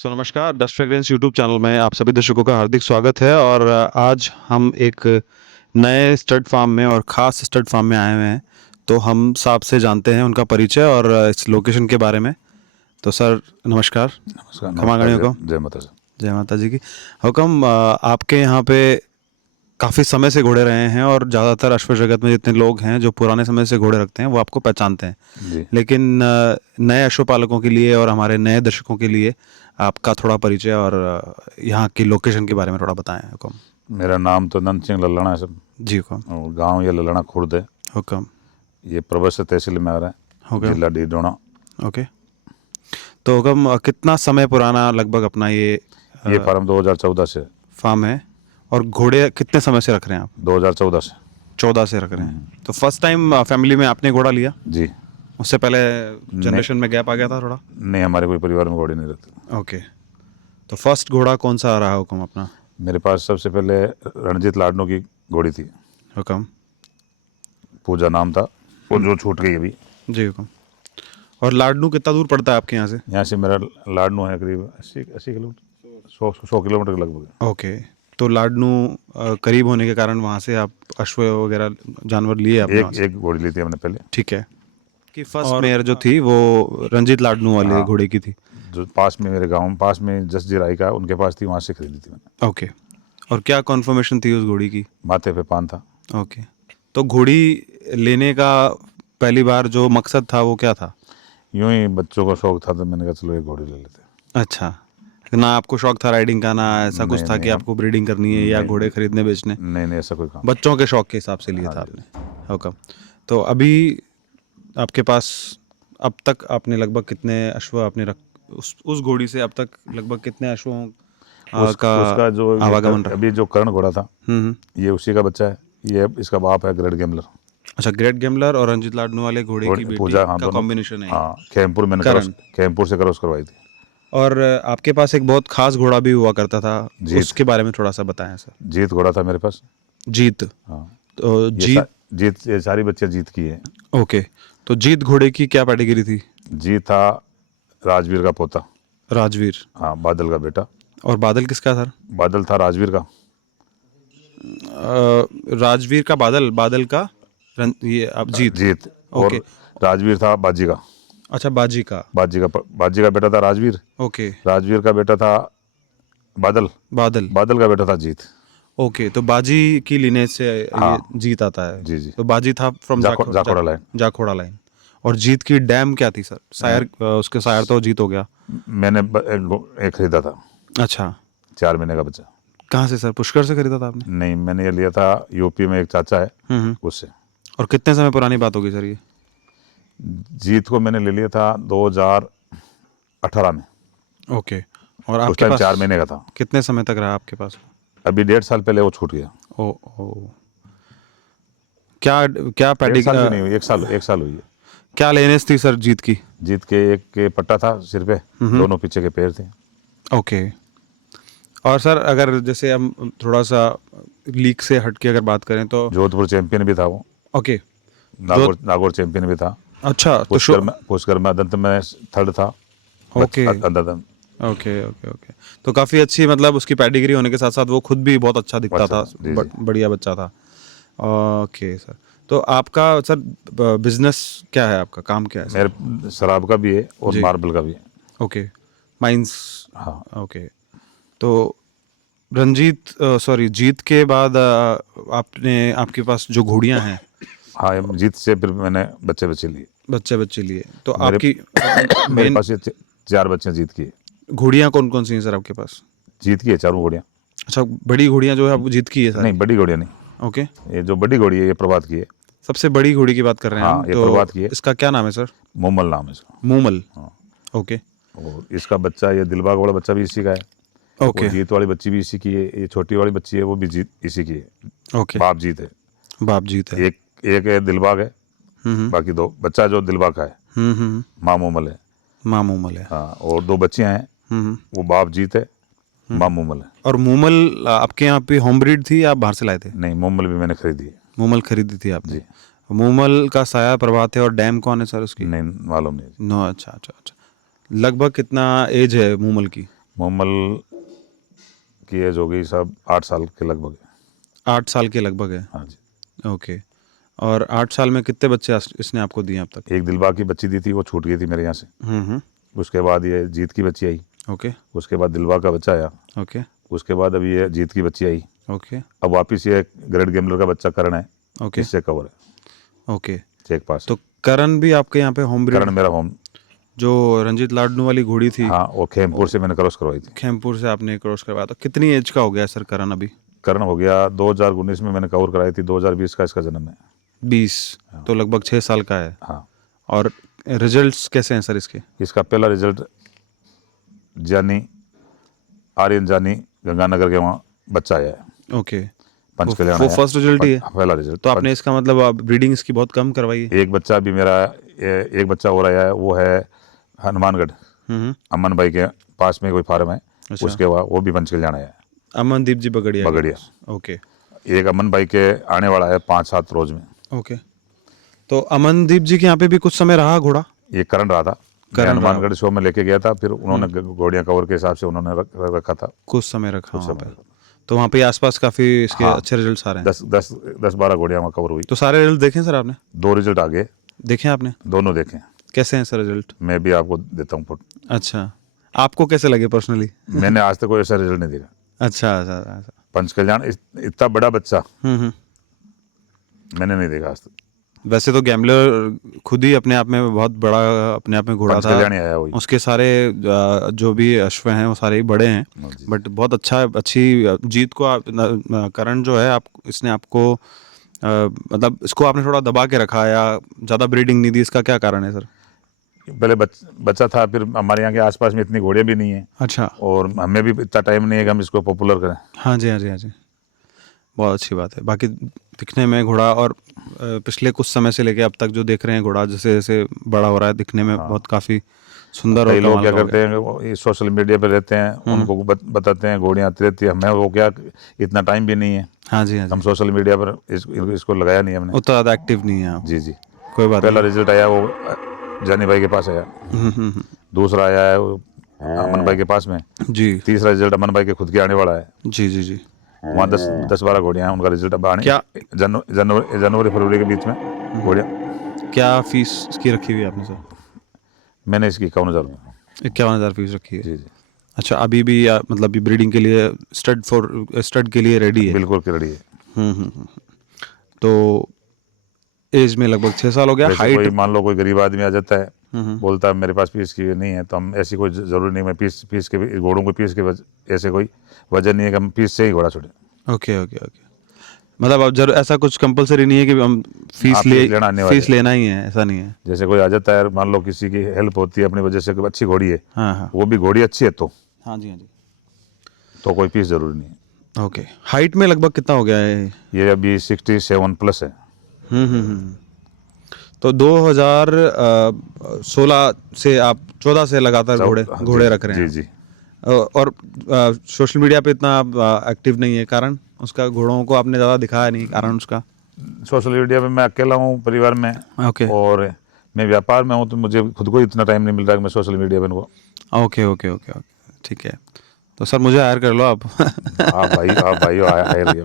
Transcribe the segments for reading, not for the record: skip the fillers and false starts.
नमस्कार, dust fragrance YouTube channel में आप सभी दर्शकों का हार्दिक स्वागत है। और आज हम एक नए स्टड फार्म में और ख़ास स्टड फार्म में आए हुए हैं। तो हम साहब से जानते हैं उनका परिचय और इस लोकेशन के बारे में। तो सर नमस्कार। नमस्कार। खमा गणी हुकम। जय माता दी। जय माता जी की। हुकम, आपके यहाँ पे काफ़ी समय से घोड़े रहे हैं और ज़्यादातर अश्व जगत में जितने लोग हैं जो पुराने समय से घोड़े रखते हैं वो आपको पहचानते हैं। जी लेकिन नए अश्व पालकों के लिए और हमारे नए दर्शकों के लिए आपका थोड़ा परिचय और यहाँ की लोकेशन के बारे में थोड़ा बताएं हुकम। मेरा नाम तो नंद सिंह लल्लाना है सब। जी हुकम। और गांव ये लल्लाना खुर्द है। हुकम। ये प्रबस तहसील में आ रहा है, हुकम। जिला डीडोना। ओके। तो हुकम, कितना समय पुराना लगभग अपना ये फार्म 2014 से फार्म है और घोड़े कितने समय से रख रहे हैं आप? 2014 से। 14 से रख रहे हैं। तो फर्स्ट टाइम फैमिली में आपने घोड़ा लिया? जी। उससे पहले जनरेशन में गैप आ गया था थोड़ा? नहीं, हमारे कोई परिवार में घोड़े नहीं रहते। ओके। तो फर्स्ट घोड़ा कौन सा रहा हुकम अपना? मेरे पास सबसे पहले रणजीत लाडनो की घोड़ी थी, हुकम। पूजा नाम था, वो जो छूट गई अभी। जी हुकम। और लाडनू कितना दूर पड़ता है आपके यहाँ से? यहाँ से मेरा लाडनो है करीब 80 किलोमीटर, 100 किलोमीटर के लगभग। ओके। तो लाडनू करीब होने के कारण वहाँ से आप अश्व वगैरह जानवर लिए आपने वहाँ से? एक घोड़ी ली थी हमने पहले। ठीक है। कि फर्स्ट मेयर जो थी वो रंजीत लाडनू वाले घोड़े की थी? जो पास में मेरे गांव पास में जसजी राय का उनके पास थी, वहाँ से खरीदी थी मैंने। ओके। और क्या कॉन्फर्मेशन थी उस घोड़ी की? माथे पे पान था। ओके। तो घोड़ी लेने का पहली बार जो मकसद था वो क्या था? यूं ही बच्चों को शौक था तो मैंने कहा चलो एक घोड़ी ले लेते हैं। अच्छा। ना आपको शौक था राइडिंग का, ना ऐसा कुछ नहीं, था नहीं, कि आपको ब्रीडिंग करनी है या घोड़े खरीदने बेचने? नहीं, ऐसा कोई काम। बच्चों के शौक के हिसाब से लिया हाँ था जी। आपने? ओके। तो अभी आपके पास अब तक आपने लगभग कितने अश्व आपने रख उस घोड़ी से अब तक लगभग कितने अश्वों का उसका जो आवागमन रहा? अभी जो कर्ण घोड़ा था, हम्म। ये उसी का बच्चा है। ये इसका बाप है ग्रेट गेमलर। अच्छा, ग्रेट गेमलर और रंजीत लाडनू वाले घोड़े की बेटी पूजा, हाँ, का दोनों। कॉम्बिनेशन है? हाँ, खेमपुर मैंने करण। खेमपुर से क्रॉस करवाई थी। और आपके पास एक बहुत खास घोड़ा भी हुआ करता था, जीत। उसके बारे में थोड़ा सा बताएं सर। जीत घोड़ा था मेरे पास। जीत। हाँ। तो जीत। जीत, ये सारी बच्चियाँ जीत की है। ओके। तो जीत घोड़े की क्या पैडिग्री थी? जीत था राजवीर का पोता। राजवीर। हाँ, बादल का बेटा। और बादल किसका सर? बादल था राजवीर का। राजवीर का बादल, बादल का ये अब जीत। जीत। और ओके। राजवीर था बाजी का। अच्छा, बाजी का। बाजी का बेटा था राजवीर। ओके। राजवीर का बेटा था बादल। बादल। बादल का बेटा था जीत। ओके। तो बाजी की लिनेज से हाँ। ये जीत आता है? जी, जी। तो बाजी था from Jakhoda line. Jakhoda line. और जीत की डैम क्या थी सर? सायर, उसके सायर तो जीत हो गया। मैंने एक खरीदा था, अच्छा। 4 महीने का बच्चा। कहाँ से सर? पुष्कर से खरीदा था आपने? नहीं, मैंने ये लिया था यूपी में, एक चाचा है हम्म। उससे। और कितने समय पुरानी बात होगी सर ये? जीत को मैंने ले लिया था 2018 में। ओके। और उस आपके टाइम पास 4 महीने का था। कितने समय तक रहा आपके पास? अभी 1.5 साल पहले वो छूट गया। ओ ओ। क्या क्या 1.5 साल भी पैडिग्री, नहीं हुई, 1 साल हुई है। क्या लेनेस थी सर जीत की? जीत के एक के पट्टा था सिर पे, दोनों पीछे के पैर थे। ओके। और सर अगर जैसे हम थोड़ा सा लीग से हट के अगर बात करें तो? जोधपुर चैंपियन भी था वो। ओके। नागौर चैंपियन भी था। अच्छा। तो पुष्कर में अदंत में 3rd था। Okay okay okay okay. तो काफ़ी अच्छी, मतलब उसकी पैडिग्री होने के साथ साथ वो खुद भी बहुत अच्छा दिखता था। जी, जी। बढ़िया बच्चा था। Okay sir. तो आपका सर बिजनेस क्या है? आपका काम क्या है सर? मेरे शराब का भी है और जी। मार्बल का भी है। ओके। माइंस। हाँ। ओके। तो रंजीत, सॉरी, जीत के बाद आपने, आपके पास जो घोड़ियां हैं? हाँ, जीत से फिर मैंने बच्चे लिए। बच्चे लिए तो मेरे आपकी मेरे मेन पास ये 4 बच्चे जीत की है। घोड़ियां कौन कौन सी हैं सर आपके पास? जीत की है 4 घोड़ियाँ। अच्छा, बड़ी घोड़ियां जो है वो जीत की है नहीं, सारी? बड़ी घोड़ियाँ नहीं। ओके। ये जो बड़ी घोड़ी है ये प्रभात की है। सबसे बड़ी घोड़ी की बात कर रहे हैं हाँ, हम ये तो? प्रभात की है। इसका क्या नाम है सर? मोमल नाम है इसका। मूमल। हाँ। ओके। और इसका बच्चा, ये दिलबाग वाला बच्चा भी इसी का है। ओके। और जीत वाली बच्ची भी इसी की है। ये छोटी वाली बच्ची है वो भी जीत इसी की है। ओके। बाप जीत है। बाप जीत है। एक है दिलबाग है। बाकी 2 बच्चा जो दिलबाग का है, माँ मोमल है। माँ मूमल है। हाँ, और 2 बच्चियाँ हैं, वो बाप जीत है, माँ मोमल है। और मूमल आपके यहाँ पे होम ब्रीड थी या आप बाहर से लाए थे? नहीं, मोमल भी मैंने खरीदी है। मूमल खरीदी थी आपने? जी। मूमल का साया प्रभात है और डैम कौन है सर उसकी? नहीं, मालूम नहीं। नो। अच्छा अच्छा अच्छा। लगभग कितना एज है मूमल की? मोमल की एज हो गई सब 8 साल के लगभग है। 8 साल के लगभग है। हाँ जी। ओके। और 8 साल में कितने बच्चे इसने आपको दिए अब तक? एक दिलबाग की बच्ची दी थी, वो छूट गई थी मेरे यहाँ से। हम्म। उसके बाद ये जीत की बच्ची आई। ओके उसके बाद दिलबाग का बच्चा आया। ओके उसके बाद अभी ये जीत की बच्ची आई। ओके अब वापिस ये ग्रेट गेमलर का बच्चा करण है। ओके इससे कवर है, ओके। Cheque pass. तो करण भी आपके यहाँ पे होम करण ब्रीड, मेरा होम। जो रंजीत लाडनू वाली घोड़ी थी, हाँ, वो खेमपुर से मैंने क्रॉस करवाई थी। खेमपुर से आपने क्रॉस करवाया? तो कितनी एज का हो गया सर करण अभी? करण हो गया 2019 में मैंने कवर कराई थी, 2020 का इसका जन्म है। 20। तो लगभग 6 साल का है। हाँ। और रिजल्ट्स कैसे हैं सर इसके? इसका पहला रिजल्ट जानी, आर्यन जानी, गंगानगर के वहाँ बच्चा आया है। ओके। पंच कल्याण वो आया। फर्स्ट रिजल्ट ही है? पहला रिजल्ट। तो आपने इसका मतलब आप ब्रीडिंग इसकी बहुत कम करवाई है? एक बच्चा भी मेरा, एक बच्चा हो रहा है, वो है हनुमानगढ़, अमन भाई के पास में कोई फार्म है। अच्छा। उसके बाद वो भी पंच कल्याण आया है, अमनदीप जी बगड़िया के बगड़िया। पास। ओके एक अमन भाई के आने वाला है 5-7 रोज में। ओके। तो अमनदीप जी के यहाँ पे भी कुछ समय रहा घोड़ा? ये करण रहा था, मैं हनुमानगढ़ शो में लेके गया था, फिर उन्होंने घोड़ियाँ कवर के हिसाब से उन्होंने रखा था। कुछ समय रखा वहाँ पे। तो वहाँ पे आसपास काफी इसके अच्छे रिजल्ट्स आ रहे हैं। 10-12 घोड़ियाँ वहाँ कवर हुई। तो सारे रिजल्ट देखे सर आपने? 2 रिजल्ट आ गए। देखे आपने? दोनों देखे। कैसे हैं सर रिजल्ट? मैं भी आपको देता हूँ फोटो। अच्छा, आपको कैसे लगे पर्सनली? मैंने आज तक कोई ऐसा रिजल्ट नहीं देखा। अच्छा अच्छा अच्छा। पंच कल्याण इतना बड़ा बच्चा हम्म। मैंने नहीं देखा आज तक। वैसे तो गैम्बलर खुद ही अपने आप में बहुत बड़ा, अपने आप में घोड़ा पंच था। कल्याण ही आया वही। उसके सारे जो भी अश्व हैं वो सारे ही बड़े हैं। हाँ जी। बट बहुत अच्छी जीत को करण जो है आप, इसने आपको मतलब इसको आपने थोड़ा दबा के रखा या ज़्यादा ब्रीडिंग नहीं दी, इसका क्या कारण है सर? पहले बच्चा था, फिर हमारे यहाँ के आसपास में इतनी घोड़ियाँ भी नहीं है, अच्छा। और हमें भी इतना टाइम नहीं है कि हम इसको पॉपुलर करें। हाँ जी हाँ जी हाँ जी, बहुत अच्छी बात है। बाकी दिखने में घोड़ा, और पिछले कुछ समय से लेके अब तक जो देख रहे हैं घोड़ा जैसे जैसे बड़ा हो रहा है, दिखने में बहुत काफ़ी सुंदर और कई लोग कमाल क्या का हो करते हैं, वो ये सोशल मीडिया पे रहते हैं, उनको बताते हैं घोड़ियाँ आती रहती है। हमें वो क्या, इतना टाइम भी नहीं है। हाँ जी हाँ जी। हम सोशल मीडिया पर इसको लगाया नहीं हमने। उतना ज़्यादा एक्टिव नहीं है आप? जी जी। कोई बात पहला नहीं। रिजल्ट आया वो जानी भाई के पास आया। दूसरा आया है वो अमन भाई के पास में। जी तीसरा रिजल्ट अमन भाई के खुद के आने वाला है। जी जी जी। वहाँ 10-12 घोड़ियाँ हैं, उनका रिजल्ट अब आने क्या जनवरी फरवरी के बीच में घोड़ियाँ। क्या फीस इसकी रखी हुई है आपने सर? मैंने इसकी 51,000 रुपये। 51,000 फीस रखी है? जी जी। अच्छा, अभी भी मतलब ब्रीडिंग के लिए स्टड के लिए रेडी है? बिल्कुल की रेडी है। तो एज में लगभग 6 साल हो गया। जैसे हाइट? कोई मान लो कोई गरीब आदमी आ जाता है, बोलता है मेरे पास पीस की नहीं है, तो हम ऐसी कोई जरूरी नहीं, मैं पीस के घोड़ों को पीस के ऐसे कोई वजह नहीं है कि हम पीस से ही घोड़ा छोड़े। Okay okay okay. मतलब अब जरूर ऐसा कुछ कंपलसरी नहीं है कि हम फीस लेना ही है, ऐसा नहीं है? जैसे कोई आ जाता है, मान लो किसी की हेल्प होती है अपनी वजह से, अच्छी घोड़ी है, हाँ हाँ वो भी घोड़ी अच्छी है तो हाँ जी हाँ जी। तो कोई पीस जरूरी नहीं है। ओके। हाइट में लगभग कितना हो गया है? ये अभी 67 प्लस है। तो 2016 से आप 14 से लगातार घोड़े रख रहे हैं? जी जी। और सोशल मीडिया पे इतना एक्टिव नहीं है, कारण उसका? घोड़ों को आपने ज़्यादा दिखाया नहीं, कारण उसका? सोशल मीडिया पे मैं अकेला हूँ परिवार में। ओके और मैं व्यापार में हूँ, तो मुझे खुद को इतना टाइम नहीं मिल रहा कि मैं सोशल मीडिया पे इनको। ओके ओके ओके ओके, ठीक है। तो सर मुझे हायर कर लो आप। आप भाई हो, हायर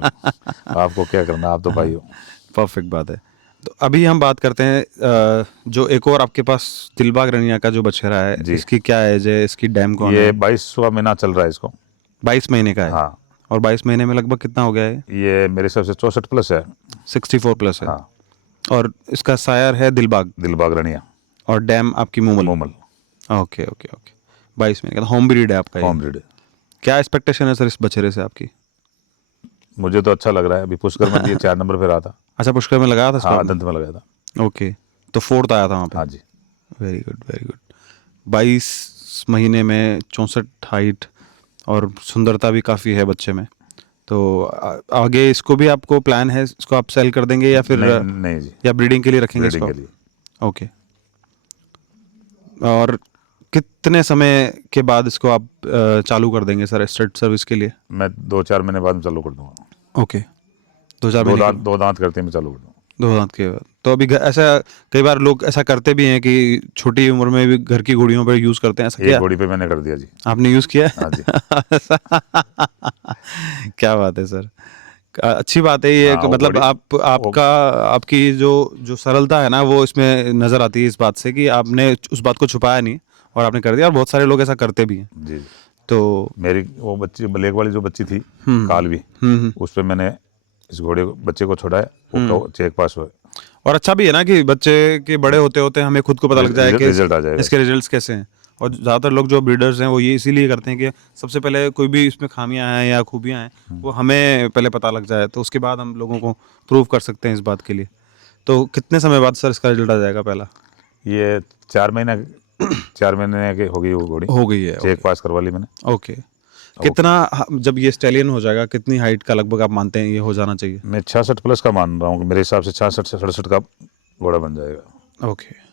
आपको क्या करना, आप तो भाई हो। परफेक्ट बात है। तो अभी हम बात करते हैं जो एक और आपके पास दिलबाग रनिया का जो बछड़ा है, इसकी क्या एज है, इसकी डैम कौन है? ये 22वां महीना चल रहा है इसको। 22 महीने का है? हाँ। और 22 महीने में लगभग कितना हो गया है? ये मेरे हिसाब से 64 प्लस है। 64 प्लस है। हाँ। और इसका सायर है दिलबाग रनिया। और डैम आपकी मोमल। Okay okay okay. 22 महीने का होम ब्रीड है आपका? होम ब्रीड है। क्या एक्सपेक्टेशन है सर इस बछड़े से आपकी? मुझे तो अच्छा लग रहा है। अभी पुष्कर में ये 4 नंबर पे रहा था। अच्छा, पुष्कर में लगाया था इसको? हाँ, अदंत में लगाया था। ओके, तो 4th आया था वहाँ पे? हाँ जी। Very good very good. 22 महीने में 64 हाइट, और सुंदरता भी काफ़ी है बच्चे में। तो आगे इसको भी आपको प्लान है, इसको आप सेल कर देंगे या फिर नहीं जी, या ब्रीडिंग के लिए रखेंगे इसको? ब्रीडिंग के लिए। ओके। और कितने समय के बाद इसको आप चालू कर देंगे सर स्टड सर्विस के लिए? मैं 2-4 महीने बाद में चालू कर दूंगा। ओके, 2-4 महीने दो दांत करते हैं मैं चालू कर दूंगा। 2 दांत के बाद तो अभी ऐसा कई बार लोग ऐसा करते भी हैं कि छोटी उम्र में भी घर की घोड़ियों पर यूज़ करते हैं, ऐसा एक किया घोड़ी पे मैंने कर दिया जी। आपने? यूज़ किया हाँ जी। है? क्या बात है सर। अच्छी बात है ये कि हाँ, वो मतलब घोड़ी वो आपकी जो जो सरलता है ना वो इसमें नज़र आती है, इस बात से कि आपने उस बात को छुपाया नहीं और आपने कर दिया, और बहुत सारे लोग ऐसा करते भी हैं। जी, जी। तो मेरी वो बच्ची ब्लैक वाली जो बच्ची थी, कालवी, हम्म। उस पे मैंने इस घोड़े को बच्चे को छुड़ाया, वो चेक पास हुआ। और अच्छा भी है ना कि बच्चे के बड़े होते होते हमें खुद को पता लग जाए कि रिजल्ट आ जाएगा इसके इसका। रिजल्ट्स कैसे हैं। और ज़्यादातर लोग जो ब्रीडर्स हैं वो ये इसीलिए करते हैं कि सबसे पहले कोई भी इसमें खामियां हैं या खूबियां हैं वो हमें पहले पता लग जाए, तो उसके बाद हम लोगों को प्रूव कर सकते हैं इस बात के लिए। तो कितने समय बाद सर इसका रिजल्ट आ जाएगा पहला? ये 4 महीने की हो गई वो घोड़ी, हो गई है, चेक ओके। पास करवा ली मैंने। ओके। कितना जब ये स्टैलियन हो जाएगा कितनी हाइट का लगभग आप मानते हैं ये हो जाना चाहिए? मैं 66 प्लस का मान रहा हूँ कि मेरे हिसाब से 66 से 67 का घोड़ा बन जाएगा। ओके।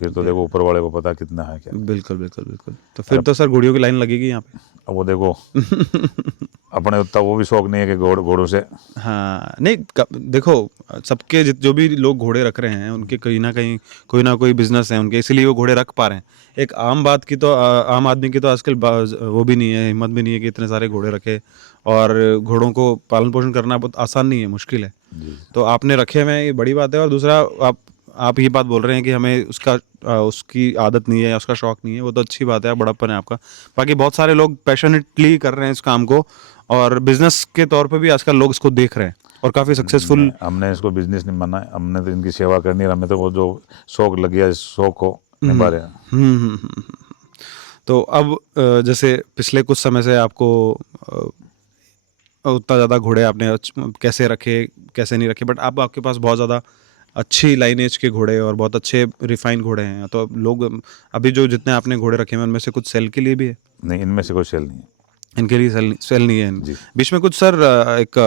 फिर तो देखो ऊपर वाले को पता कितना है क्या। बिल्कुल बिल्कुल बिल्कुल। तो फिर तो सर घोड़ियों की लाइन लगेगी यहाँ पे। अब वो देखो अपने उतना वो भी शौक नहीं है कि घोड़ों से। हाँ नहीं, देखो सबके जो भी लोग घोड़े रख रहे हैं उनके कहीं ना कहीं कोई ना कोई बिजनेस है उनके, इसीलिए वो घोड़े रख पा रहे हैं। एक आम बात की तो आम आदमी की तो आजकल वो भी नहीं है, हिम्मत भी नहीं है कि इतने सारे घोड़े रखे। और घोड़ों को पालन पोषण करना बहुत आसान नहीं है, मुश्किल है। जी। तो आपने रखे हुए हैं, ये बड़ी बात है। और दूसरा आप ये बात बोल रहे हैं कि हमें उसकी आदत नहीं है या उसका शौक नहीं है, वो तो अच्छी बात है, बड़प्पन है आपका। बाकी बहुत सारे लोग पैशनेटली कर रहे हैं इस काम को और बिजनेस के तौर पे भी आजकल लोग इसको देख रहे हैं और काफ़ी सक्सेसफुल। हमने इसको बिजनेस नहीं माना है, हमने तो इनकी सेवा करनी है, हमें तो वो जो शौक लग गया इस शौक को निभा रहे हैं। तो अब जैसे पिछले कुछ समय से आपको उतना ज़्यादा घोड़े आपने कैसे रखे कैसे नहीं रखे, बट अब आपके पास बहुत ज़्यादा अच्छी लाइनेज के घोड़े और बहुत अच्छे रिफाइंड घोड़े हैं। तो अब लोग अभी जो जितने आपने घोड़े रखे हैं उनमें से कुछ सेल के लिए भी है? नहीं, इनमें से कोई सेल नहीं है। इनके लिए सेल नहीं है। जी। बीच में कुछ सर एक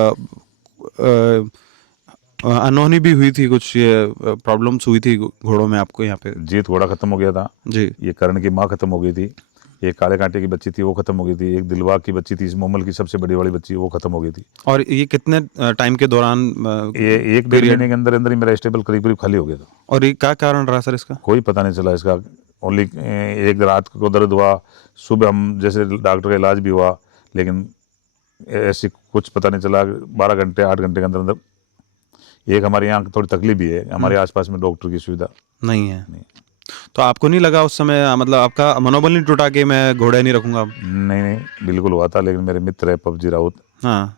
अनहोनी भी हुई थी, कुछ ये प्रॉब्लम्स हुई थी घोड़ों में आपको यहाँ पे? जीत घोड़ा खत्म हो गया था जी। ये कर्ण की माँ खत्म हो गई थी, एक काले कांटे की बच्ची थी वो खत्म हो गई थी, एक दिलबाग की बच्ची थी, इस मोमल की सबसे बड़ी वाली बच्ची वो खत्म हो गई थी। और ये कितने टाइम के दौरान ये 1-1.5 महीने के अंदर अंदर ही मेरा स्टेबल करीब करीब खाली हो गया था। और ये क्या कारण रहा सर इसका? कोई पता नहीं चला इसका। ओनली एक रात को दर्द हुआ, सुबह हम जैसे डॉक्टर का इलाज भी हुआ, लेकिन ऐसी कुछ पता नहीं चला। 12 घंटे 8 घंटे के अंदर अंदर एक हमारे यहाँ थोड़ी तकलीफ भी है, हमारे आसपास में डॉक्टर की सुविधा नहीं है। नहीं। तो आपको नहीं लगा उस समय, मतलब आपका मनोबल नहीं टूटा कि मैं घोड़े नहीं रखूंगा अब? नहीं नहीं बिल्कुल हुआ था, लेकिन मेरे मित्र है पबजी राउत, हाँ।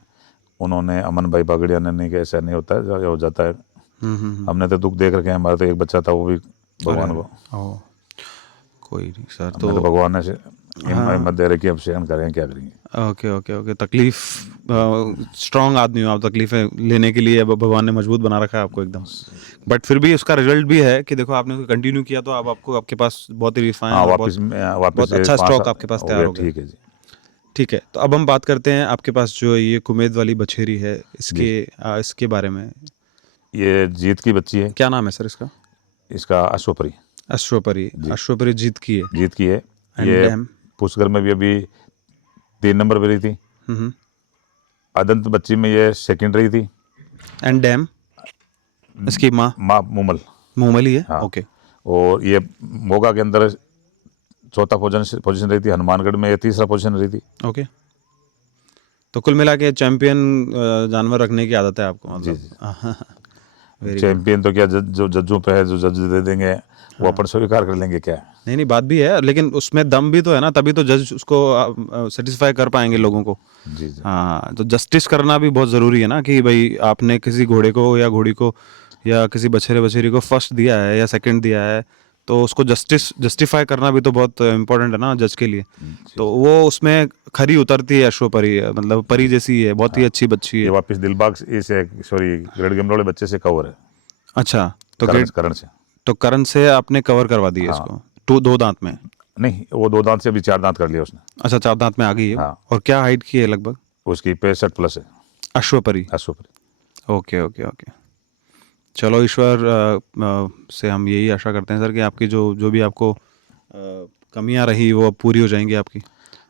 उन्होंने अमन भाई बागड़िया ने नहीं कि ऐसा नहीं होता है, हो जाता है। हमने तो दुख देख रखे हैं, हमारा तो एक बच्चा था वो भी भगवान को। ओ, कोई नहीं सर। हमने तो भगवान ने से हिम्मत दे रखी, अब सहन करें क्या करेंगे। Okay okay okay. तकलीफ, स्ट्रांग आदमी हो आप, तकलीफें लेने के लिए भगवान ने मजबूत बना रखा है आपको एकदम। बट फिर भी उसका रिजल्ट भी है कि देखो आपने कंटिन्यू किया तो अब आपको आपके पास बहुत ही रिफाइन हाँ, और वापस बहुत अच्छा स्टॉक आपके पास तैयार हो गया। ठीक है जी। ठीक है, तो अब हम बात करते हैं आपके पास जो ये कुमेद वाली बछेरी है इसके बारे में। ये जीत की बच्ची है। क्या नाम है सर इसका? इसका अश्वपरी। अश्वपरी। अश्वपरी जीत की है। जीत की है। एंड ये डैम। पुष्कर में भी अभी 3 नंबर पे रही थी। अदंत बच्ची में ये सेकंड रही थी। एंड डैम इसकी माँ मुमल मोमली है। हाँ। ओके। और ये मोगा के अंदर चौथा पोजीशन रही थी, हनुमानगढ़ में ये तीसरा पोजीशन रही थी। ओके। तो कुल मिला के चैंपियन जानवर रखने की आदत है आपको, जी मतलब? जी। चैंपियन तो क्या जो जज्जों पे है, जो जज दे देंगे वो अपन स्वीकार कर लेंगे क्या। नहीं नहीं, बात भी है, लेकिन उसमें दम भी तो है ना, तभी तो जज उसको सेटिस्फाई कर पाएंगे लोगों को। जी जी। हाँ, तो जस्टिस करना भी बहुत ज़रूरी है ना कि भाई आपने किसी घोड़े को या घोड़ी को या किसी बछेरे को फर्स्ट दिया है या सेकंड दिया है, तो उसको जस्टिफाई करना भी तो बहुत इम्पोर्टेंट है ना जज के लिए। तो वो उसमें खरी उतरती है अश्वपरी, मतलब परी जैसी है, बहुत ही अच्छी बच्ची ये है। वापस दिलबाग से सॉरी ग्रेट गेम वाले बच्चे से कवर है। अच्छा, तो करण से। तो करण से आपने कवर करवा दी है हाँ। इसको 2 दांत में? नहीं, वो 2 दांत से अभी 4 दांत कर लिया उसने। अच्छा, 4 दांत में आ गई है। हाँ। और क्या हाइट की है लगभग? उसकी 65 प्लस है। अश्वपरी। अश्वपरी। Okay okay okay. चलो, ईश्वर से हम यही आशा करते हैं सर कि आपकी जो भी आपको कमियां रही वो अब पूरी हो जाएंगी आपकी।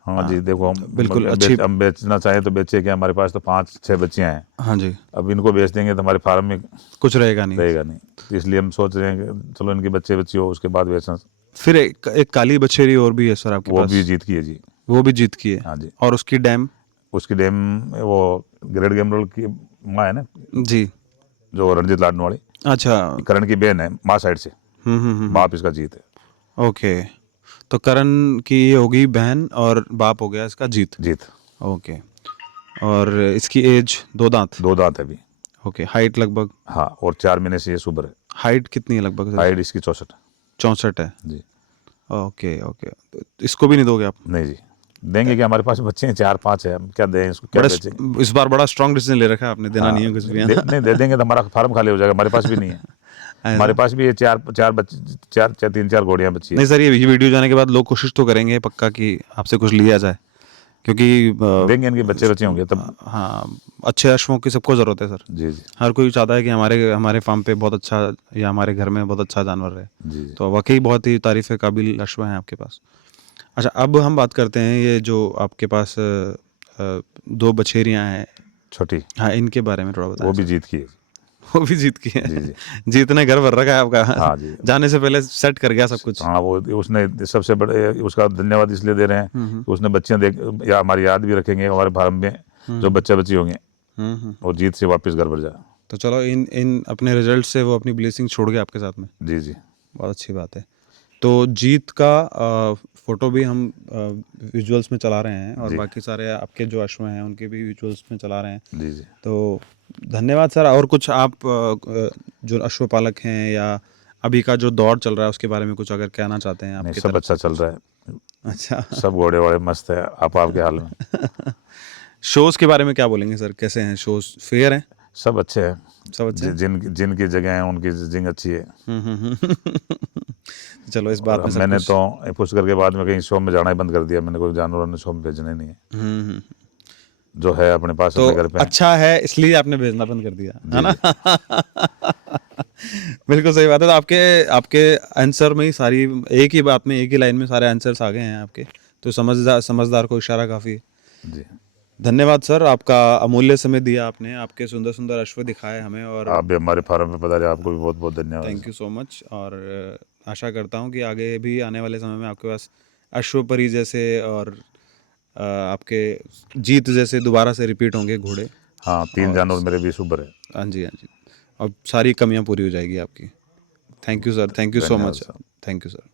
हाँ जी, देखो हम बिल्कुल अच्छी। हम बेचना चाहें तो बेचे क्या, हमारे पास तो 5-6 बच्चियाँ हैं। हाँ जी, अब इनको बेच देंगे तो हमारे फार्म में कुछ रहेगा नहीं। रहेगा नहीं, तो इसलिए हम सोच रहे हैं कि चलो इनके बच्चे बच्ची हो उसके बाद बेचना। फिर एक काली बछेरी और भी है सर आपके वो पास? भी जीत की है जी। वो भी जीत की है। हाँ जी, और उसकी डैम? उसकी डैम वो ग्रेट गेमरोल की माँ है ना, जी। जो रणजीत लाडनू वाली, अच्छा। करण की बहन है माँ साइड से, हम्म। बाप इसका जीत है। ओके, तो करण की ये होगी बहन और बाप हो गया इसका जीत। जीत ओके। और इसकी एज 2 दांत? 2 दांत है अभी। ओके, हाइट लगभग? हाँ, और 4 महीने से ये सुबर है। हाइट कितनी है लगभग सर? हाइट इसकी 64 64 है। जी। ओके ओके, तो इसको भी नहीं दोगे आप? नहीं जी, देंगे कि हमारे पास बच्चे हैं 4-5 है, हम क्या दें इसको, क्या बेचेंगे। इस बार बड़ा स्ट्रांग डिसीजन ले रखा है आपने, देना हाँ, नहीं है कुछ भी, है ना? नहीं दे देंगे तो हमारा फार्म खाली हो जाएगा, हमारे पास भी नहीं है। हमारे ऐसा? पास भी ये 4 बच्चे, 3-4 घोड़ियाँ बच्ची है। नहीं सर, ये वीडियो जाने के बाद लोग कोशिश तो करेंगे पक्का कि आपसे कुछ लिया जाए, क्योंकि देंगे, इनके बच्चे बच्चे होंगे तब। हाँ, अच्छे अश्वों की सबको ज़रूरत है सर। जी जी हर कोई चाहता है कि हमारे हमारे फार्म पे बहुत अच्छा, या हमारे घर में बहुत अच्छा जानवर रहे। जी जी। तो वाकई बहुत ही तारीफ़ के काबिल अश्व हैं आपके पास। अच्छा, अब हम बात करते हैं ये जो आपके पास 2 बछेरियाँ हैं। छोटी, हाँ, इनके बारे में थोड़ा बताएं वो भी सर। जीत की है। वो भी जीत की जी है? जी। जीत ने घर भर रखा है आपका। हाँ जी। जाने से पहले सेट कर गया सब कुछ। हाँ, वो उसने सबसे बड़े उसका धन्यवाद इसलिए दे रहे हैं कि उसने बच्चियाँ देख, या हमारी याद भी रखेंगे हमारे फार्म में जो बच्चे बच्ची होंगे, वो जीत से वापस घर भर जाए। तो चलो, इन इन अपने रिजल्ट से वो अपनी ब्लेसिंग छोड़ गए आपके साथ में। जी जी। बहुत अच्छी बात है। तो जीत का फोटो भी हम विजुअल्स में चला रहे हैं, और जी। बाकी सारे आपके जो अश्व हैं उनके भी विजुअल्स में चला रहे हैं। जी जी। तो धन्यवाद सर। और कुछ आप जो अश्वपालक हैं या अभी का जो दौर चल रहा है उसके बारे में कुछ अगर कहना चाहते हैं नहीं, आपकी सब तरफ अच्छा से? चल रहा है, अच्छा। सब घोड़े वोड़े मस्त है, आप आपके हाल में। शोज़ के बारे में क्या बोलेंगे सर, कैसे हैं शोज़, फेयर हैं? सब अच्छे हैं, सब अच्छे हैं? जिनकी जगह है उनकी जिंग अच्छी है। चलो, इस और बात में सब मैंने कुछ। तो पुष्कर के बाद में कहीं शो में जाना ही बंद कर दिया, मैंने कोई जानवरों ने शो में भेजना ही नहीं है, हम्म। जो है अपने पास तो अपने घर पे है। अच्छा है, इसलिए आपने भेजना बंद कर दिया, है जी ना? जी। बिल्कुल सही बात है। तो आपके आपके आंसर में ही सारी, एक ही बात में, एक ही लाइन में सारे आंसर्स आ गए हैं आपके। तो समझदार को इशारा काफ़ी है। जी, धन्यवाद सर, आपका अमूल्य समय दिया आपने, आपके सुंदर सुंदर अश्व दिखाए हमें, और आप भी हमारे फार्म में पधारे, आपको भी बहुत बहुत धन्यवाद। Thank you so much. और आशा करता हूँ कि आगे भी आने वाले समय में आपके पास अश्वपरी जैसे और आपके जीत जैसे दोबारा से रिपीट होंगे घोड़े। हाँ, 3 और जानवर मेरे भी सुपर है। हाँ जी, हाँ जी। और सारी कमियां पूरी हो जाएगी आपकी। Thank you sir, thank you so धन्यवाद मच। साहब। Thank you sir.